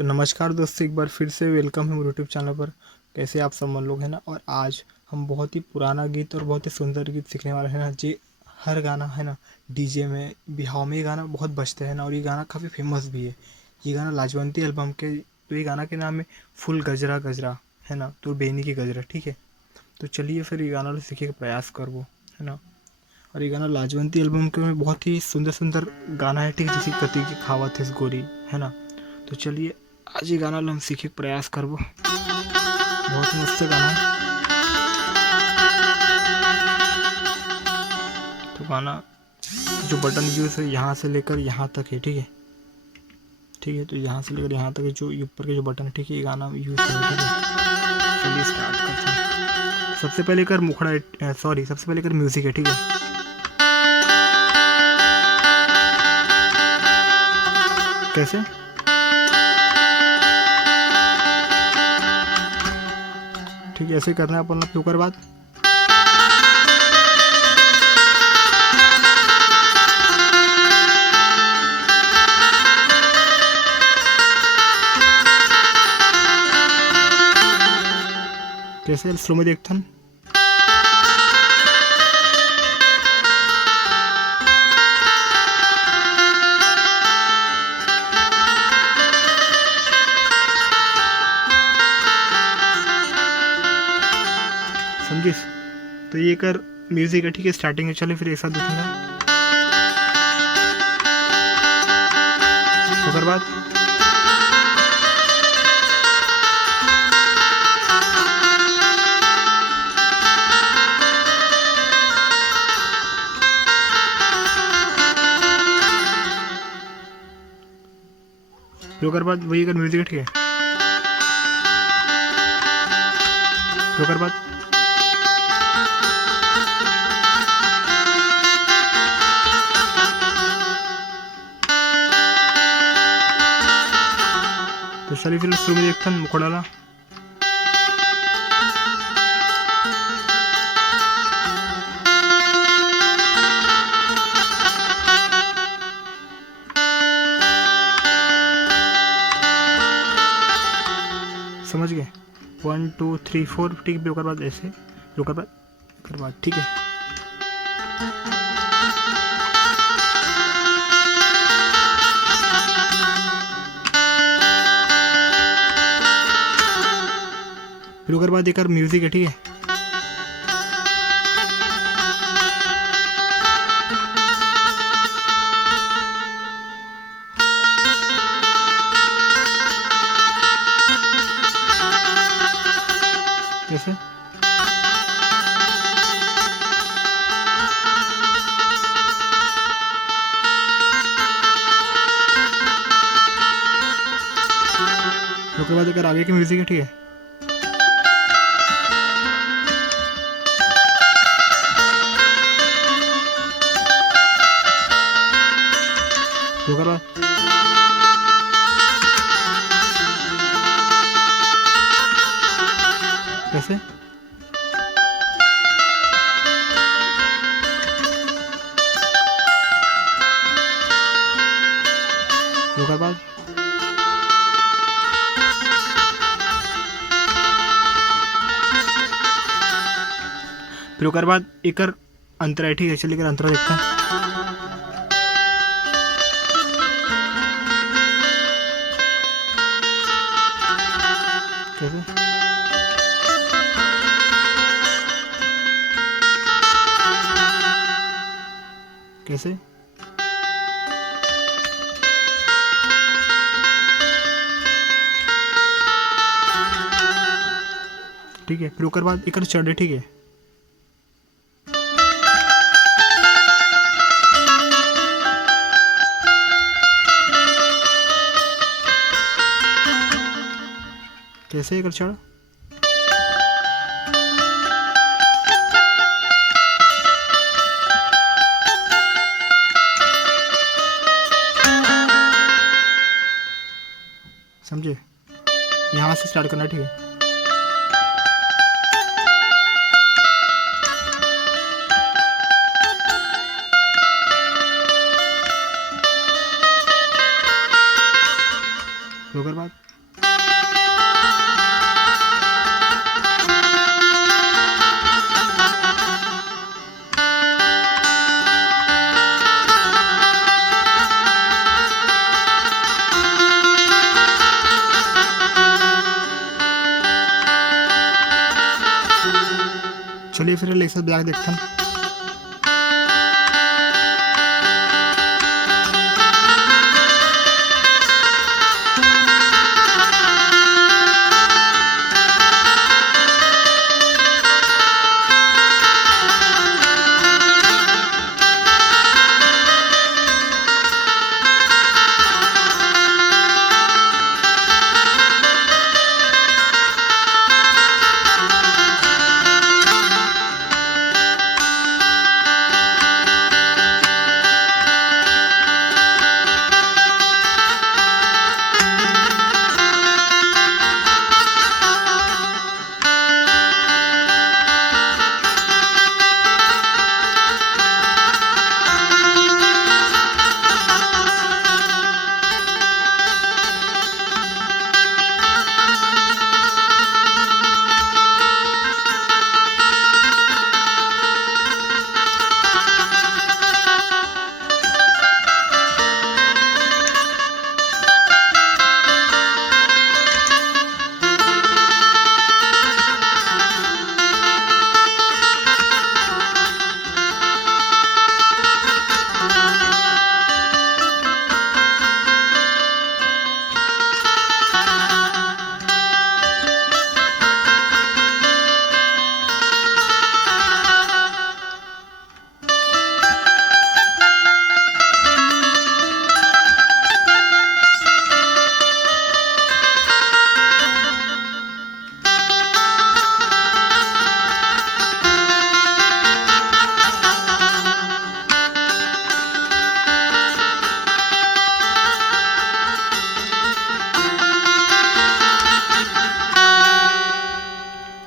तो नमस्कार दोस्तों, एक बार फिर से वेलकम है मेरे यूट्यूब चैनल पर। कैसे आप सब मन लोग हैं ना। और आज हम बहुत ही पुराना गीत और बहुत ही सुंदर गीत सीखने वाले हैं ना। जी, हर गाना है ना डीजे में बिहाव में ये गाना बहुत बजते हैं ना। और ये गाना काफ़ी फेमस भी है। ये गाना लाजवंती एल्बम के, तो ये गाना के नाम है फुल गजरा गजरा, है ना। तो बेनी की गजरा, ठीक है। तो चलिए फिर ये गाना सीखने का प्रयास करबो, है ना। और ये गाना लाजवंती एल्बम के में बहुत ही सुंदर सुंदर गाना है, ठीक है। जैसे कति की खावत है गोरी, है ना। तो चलिए आज ये गाना हम सीखे के प्रयास करबो। बहुत मस्त गाना है। तो गाना जो बटन यूज है यहाँ से लेकर यहाँ तक है, ठीक है। ठीक है, तो यहाँ से लेकर यहाँ तक है, जो ऊपर के जो बटन है, ठीक है। ये गाना यूज है, ठीक है। चलिए स्टार्ट करते हैं। सबसे पहले कर मुखड़ा, सॉरी, सबसे पहले कर म्यूजिक है, ठीक है। कैसे? ठीक है, ऐसे करना है अपन लोग। ओकर बाद कैसे स्लो में देखता हूँ। समझिस? तो ये कर म्यूजिक है, ठीक है। स्टार्टिंग है, चले फिर एक साथ देखूंगा। ओकर बाद ओकर बाद वही कर म्यूजिक है, ठीक है। ओकर बाद तो चलिए फिर शुरू में देखता हूँ मुखड़ाला। समझ गए? 1 2 3 4, ठीक है। ओकर बाद ऐसे, ओकर बाद ठीक है। फिर ओकर बाद एक म्यूजिक है, ठीक है। कैसे? ओकर बाद एक आगे की म्यूजिक है, ठीक है। ओकर बाद कैसे? ओकर बाद फिर ओकर बाद एक अंतरा है, ठीक है। चलिए अंतरा देखते हैं। कैसे? कैसे? ठीक है। फिर ओकर बाद एक चढ़ है, ठीक है। कैसे एक चढ़? समझे? यहाँ से स्टार्ट करना, ठीक है। ओकर बाद चलिए फिर एक साथ बजा के देखते हैं।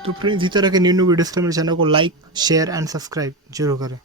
तो फ्रेंड्स इसी तरह के न्यू वीडियोस के लिए मेरे चैनल को लाइक शेयर एंड सब्सक्राइब जरूर करें।